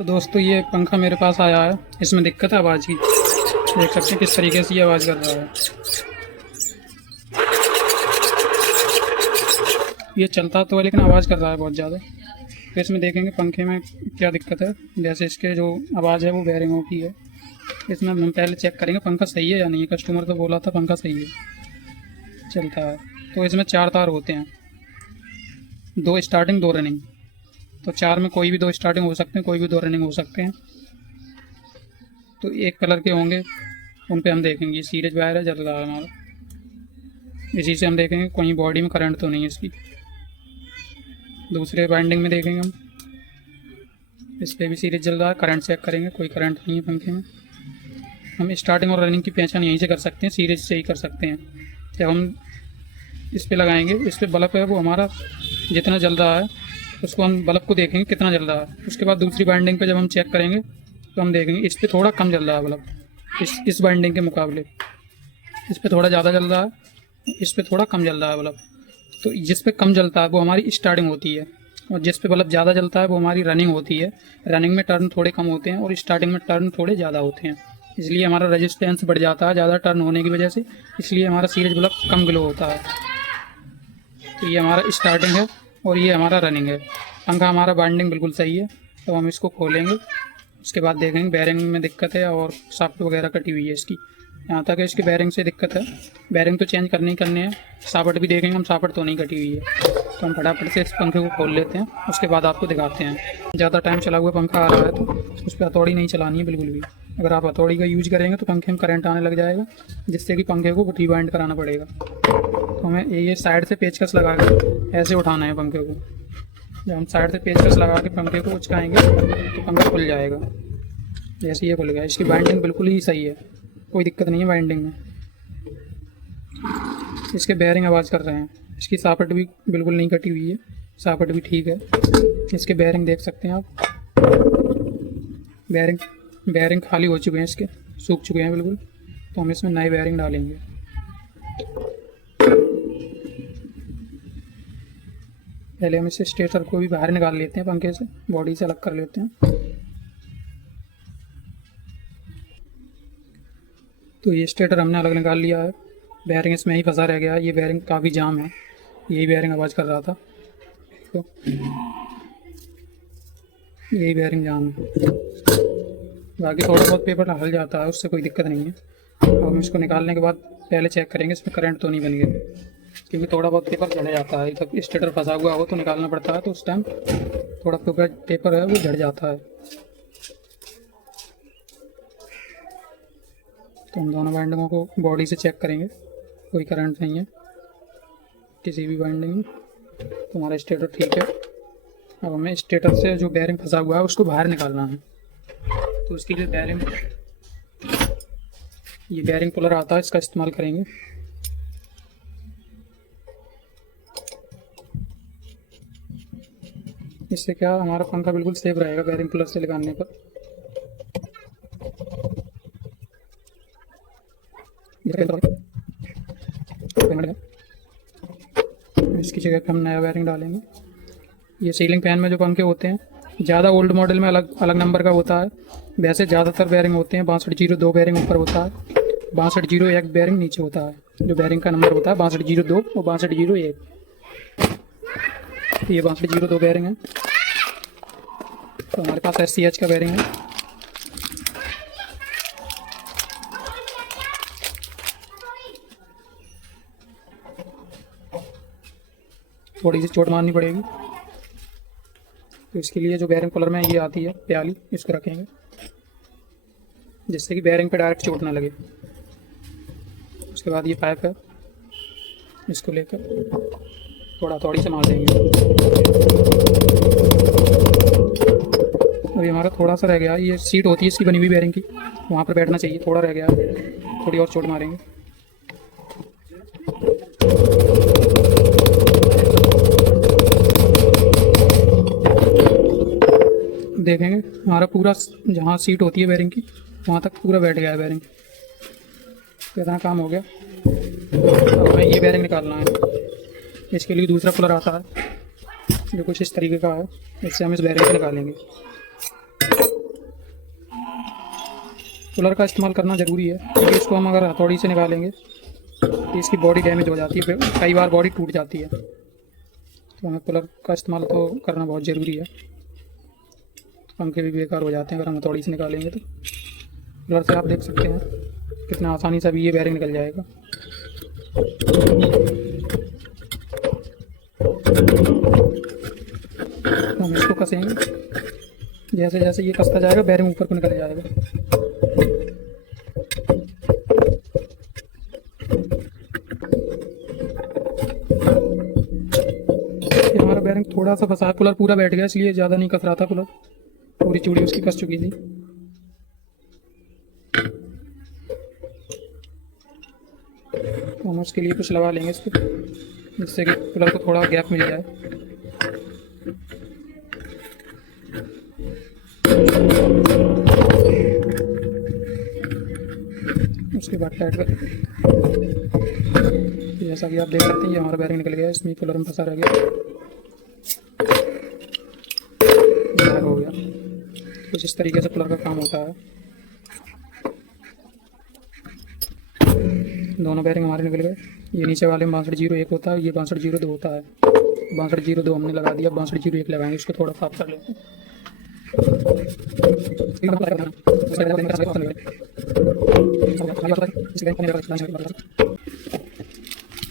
तो दोस्तों ये पंखा मेरे पास आया है, इसमें दिक्कत है आवाज़ की। देख सकते हैं किस तरीके से ये आवाज़ कर रहा है। ये चलता तो है लेकिन आवाज़ कर रहा है बहुत ज़्यादा। तो इसमें देखेंगे पंखे में क्या दिक्कत है। जैसे इसके जो आवाज़ है वो बेयरिंगों की है। इसमें हम पहले चेक करेंगे पंखा सही है या नहीं। कस्टमर तो बोला था पंखा सही है, चलता है। तो इसमें 4 तार होते हैं, 2 स्टार्टिंग 2 रनिंग। तो 4 में कोई भी 2 स्टार्टिंग हो सकते हैं, कोई भी 2 रनिंग हो सकते हैं। तो एक कलर के होंगे, उन पे हम देखेंगे। ये सीरीज वायर है, जल रहा है हमारा। इसी से हम देखेंगे कोई बॉडी में करंट तो नहीं है इसकी। दूसरे बाइंडिंग में देखेंगे हम, इस पर भी सीरीज जल रहा है। करंट चेक करेंगे, कोई करंट नहीं है पंखे में। हम स्टार्टिंग और रनिंग की पहचान यहीं से कर सकते हैं, सीरीज से ही कर सकते हैं। जब हम इस पे लगाएंगे, इस पे बल्ब है वो हमारा जितना जल रहा है उसको हम बल्ब को देखेंगे कितना जल रहा है। उसके बाद दूसरी बाइंडिंग पे जब हम चेक करेंगे तो हम देखेंगे इस पे थोड़ा कम जल रहा है बल्ब, इस बाइंडिंग के मुकाबले। इस पे थोड़ा ज़्यादा जल रहा है, इस पे थोड़ा कम जल रहा है बल्ब। तो जिस पे कम जलता है वो हमारी स्टार्टिंग होती है, और जिस पे बल्ब ज़्यादा जलता है वो हमारी रनिंग होती है। रनिंग में टर्न थोड़े कम होते हैं और स्टार्टिंग में टर्न थोड़े ज़्यादा होते हैं। इसलिए हमारा रेजिस्टेंस बढ़ जाता है ज़्यादा टर्न होने की वजह से, इसलिए हमारा सीरीज बल्ब कम ग्लो होता है। तो ये हमारा स्टार्टिंग है और ये हमारा रनिंग है। पंखा हमारा बाइंडिंग बिल्कुल सही है। तो हम इसको खोलेंगे, उसके बाद देखेंगे बेयरिंग में दिक्कत है और साफ्ट वगैरह कटी हुई है इसकी। यहाँ तक है इसकी बेयरिंग से दिक्कत है। बेयरिंग तो चेंज करने ही करने हैं। सापट भी देखेंगे हम, सापट तो नहीं कटी हुई है। तो हम फटाफट से इस पंखे को खोल लेते हैं, उसके बाद आपको दिखाते हैं। ज़्यादा टाइम चला हुआ पंखा आ रहा है तो उस पर हथौड़ी नहीं चलानी है बिल्कुल भी। अगर आप हथौड़ी का यूज करेंगे तो पंखे में करंट आने लग जाएगा, जिससे कि पंखे को रिबाइंड कराना पड़ेगा। तो हमें ये साइड से पेचकस लगा के ऐसे उठाना है पंखे को। जब हम साइड से पेचकस लगा के पंखे को उचकाएंगे तो पंखा खुल जाएगा। जैसे ये खुल गया। इसकी बाइंडिंग बिल्कुल ही सही है, कोई दिक्कत नहीं है बाइंडिंग में। इसके बेयरिंग आवाज़ कर रहे हैं। इसकी सापट भी बिल्कुल नहीं कटी हुई है, सापट भी ठीक है। इसके बेयरिंग देख सकते हैं आप, बेयरिंग खाली हो चुके हैं, इसके सूख चुके हैं बिल्कुल। तो हम इसमें नए बेयरिंग डालेंगे। पहले हम इसे स्टेटर को भी बाहर निकाल लेते हैं, पंखे से बॉडी से अलग कर लेते हैं। तो ये स्टेटर हमने अलग निकाल लिया है। बेयरिंग इसमें ही फंसा रह गया है। ये बेयरिंग काफ़ी जाम है, यही बेयरिंग आवाज़ कर रहा था। तो यही बेयरिंग जाम है, बाकी थोड़ा बहुत पेपर हल जाता है, उससे कोई दिक्कत नहीं है। अब हम इसको निकालने के बाद पहले चेक करेंगे इसमें करंट तो नहीं बन गया, क्योंकि थोड़ा बहुत पेपर झड़ जाता है। जब स्टेटर फंसा हुआ हो तो निकालना पड़ता है, तो उस टाइम थोड़ा पेपर है वो झड़ जाता है। तो हम दोनों बाइंडिंगों को बॉडी से चेक करेंगे, कोई करंट नहीं है किसी भी बाइंडिंग में। तो हमारा स्टेटर ठीक है। अब हमें स्टेटर से जो बेयरिंग फंसा हुआ है उसको बाहर निकालना है। तो उसके लिए ये बेयरिंग पुलर आता है, इसका इस्तेमाल करेंगे। इससे क्या हमारा पंखा बिल्कुल सेफ रहेगा बेयरिंग पुलर से निकालने पर। इसकी जगह पे हम नया बेयरिंग डालेंगे। ये सीलिंग फैन में जो पंखे होते हैं ज़्यादा ओल्ड मॉडल में अलग अलग नंबर का होता है। वैसे ज़्यादातर बेयरिंग होते हैं 6202 बेयरिंग ऊपर होता है, 6201 बेयरिंग नीचे होता है। जो बेयरिंग का नंबर होता है 6202 और 6201। ये 6202 बेयरिंग है। तो हमारे पास SCH का बेयरिंग है। थोड़ी सी चोट मारनी पड़ेगी। तो इसके लिए जो बेयरिंग पुलर में ये आती है प्याली, इसको रखेंगे जिससे कि बेयरिंग पे डायरेक्ट चोट ना लगे। उसके बाद ये पाइप है, इसको लेकर थोड़ा थोड़ी से मार देंगे। अभी हमारा थोड़ा सा रह गया। ये सीट होती है इसकी बनी हुई बेयरिंग की, वहाँ पर बैठना चाहिए। थोड़ा रह गया, थोड़ी और चोट मारेंगे। देखेंगे हमारा पूरा जहाँ सीट होती है बेयरिंग की वहाँ तक पूरा बैठ गया है बेयरिंग। तो इतना काम हो गया। अब हमें ये बेयरिंग निकालना है। इसके लिए दूसरा पुलर आता है जो कुछ इस तरीके का है, इससे हम इस बेयरिंग को निकालेंगे। पुलर का इस्तेमाल करना ज़रूरी है, क्योंकि इसको हम अगर हथौड़ी से निकालेंगे तो इसकी बॉडी डैमेज हो जाती है, कई बार बॉडी टूट जाती है। तो हमें पुलर का इस्तेमाल तो करना बहुत ज़रूरी है। पंखे भी बेकार हो जाते हैं अगर हम हथौड़ी से निकालेंगे। तो पुलर से आप देख सकते हैं कितना आसानी से अभी ये बेरिंग निकल जाएगा। तो हम इसको कसेंगे, जैसे जैसे ये कसता जाएगा बेरिंग ऊपर को निकल जाएगा। हमारा बेरिंग थोड़ा सा फंसा है, पुलर पूरा बैठ गया इसलिए ज़्यादा नहीं कस रहा था। पुलर पूरी चूड़ी उसकी कस चुकी थी। तो हम उसके लिए कुछ लगा लेंगे इसको, जिससे कि पुलर को थोड़ा गैप मिल जाए। उसके बाद टाइट कर, जैसा कि आप देख सकते हैं ये हमारा बेरिंग निकल गया, इसमें पुलर में फंसा रह गया, हो गया। कुछ इस तरीके से पुलर का काम होता है। दोनों बेरिंग हमारे निकल गए। ये नीचे वाले में 6201 होता है, ये 6202 होता है। 6202 हमने लगा दिया, 6201 लगाएंगे, इसको थोड़ा साफ कर लेते हैं।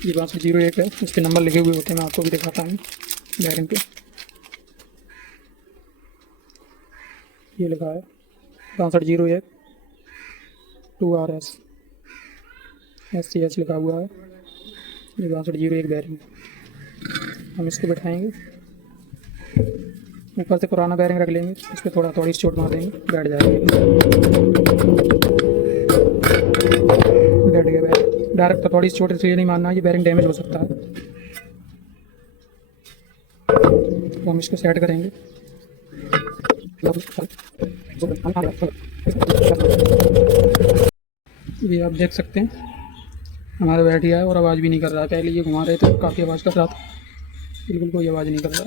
ये 6201 है, इस पर नंबर लिखे हुए होते हैं, मैं आपको भी दिखाता हूँ बेरिंग पे। ये लिखा है 6201 2RS SCH लिखा हुआ है। ये 6201 बेरिंग। हम इसको बैठाएंगे, ऊपर से पुराना बेरिंग रख लेंगे, इस पर थोड़ा थोड़ी चोट मार देंगे, बैठ जाएगी। बैठ गया बेरिंग। डायरेक्ट थोड़ी चोट इसलिए नहीं मारना, ये बेरिंग डैमेज हो सकता है। तो हम इसको सेट करेंगे। ये आप देख सकते हैं हमारा बैठ गया है और आवाज़ भी नहीं कर रहा है। पहले ये घुमा रहे थे काफ़ी आवाज़ कर रहा था, बिल्कुल कोई आवाज़ नहीं कर रहा।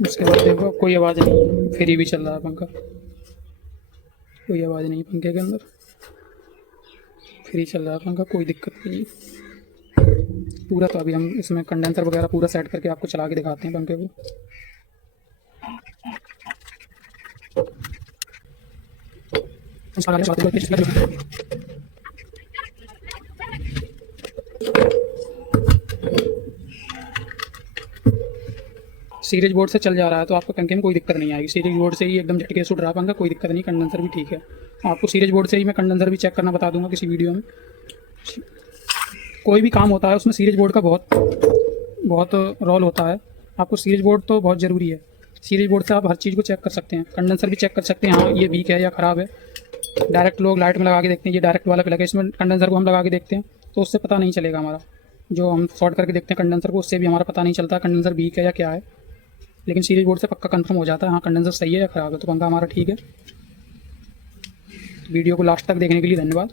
उसके बाद देखो कोई आवाज़ नहीं, फ्री भी चल रहा है पंखा, कोई आवाज़ नहीं पंखे के अंदर, फ्री चल रहा है पंखा, कोई दिक्कत नहीं पूरा। तो अभी हम इसमें कंडेंसर वगैरह पूरा सेट करके आपको चला के दिखाते हैं पंखे को। सीरीज बोर्ड से चल जा रहा है तो आपको पंखे में कोई दिक्कत नहीं आएगी। सीरीज बोर्ड से ही एकदम झटके से उठ रहा पंखा, कोई दिक्कत नहीं। कंडेंसर भी ठीक है, आपको सीरीज बोर्ड से ही मैं कंडेंसर भी चेक करना बता दूंगा किसी वीडियो में। कोई भी काम होता है उसमें सीरीज बोर्ड का बहुत रोल होता है। आपको सीरीज बोर्ड तो बहुत ज़रूरी है। सीरीज बोर्ड से आप हर चीज़ को चेक कर सकते हैं, कंडेंसर भी चेक कर सकते हैं, हाँ ये वीक है या ख़राब है। डायरेक्ट लोग लाइट में लगा के देखते हैं, ये डायरेक्ट वाला पे लगा, इसमें कंडेंसर को हम लगा के देखते हैं तो उससे पता नहीं चलेगा हमारा। जो हम शॉर्ट करके देखते हैं कंडेंसर को, उससे भी हमारा पता नहीं चलता कंडेंसर वीक है या क्या है। लेकिन सीरीज बोर्ड से पक्का कंफर्म हो जाता है हाँ कंडेंसर सही है या ख़राब है, तो पंखा हमारा ठीक है। वीडियो को लास्ट तक देखने के लिए धन्यवाद।